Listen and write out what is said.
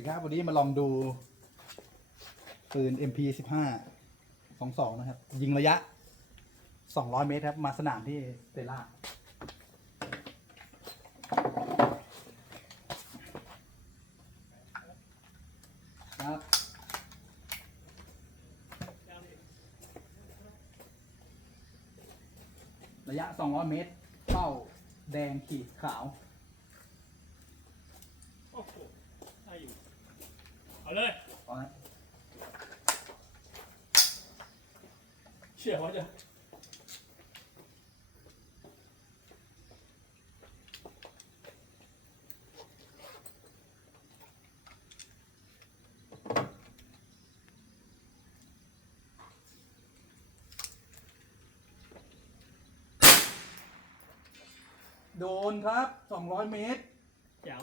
ดีครับวันนี้มาลองดูปืน MP 15 22 นะครับ ยิงระยะ 200 เมตรครับ มาสนามที่เตล่าครับ ระยะ 200 เมตร เป้าแดงขีดขาว โอ้โหได้อยู่ เอาเลยเอาละเชื่อว่าจะโดนครับ 200 เมตรแจ๋ว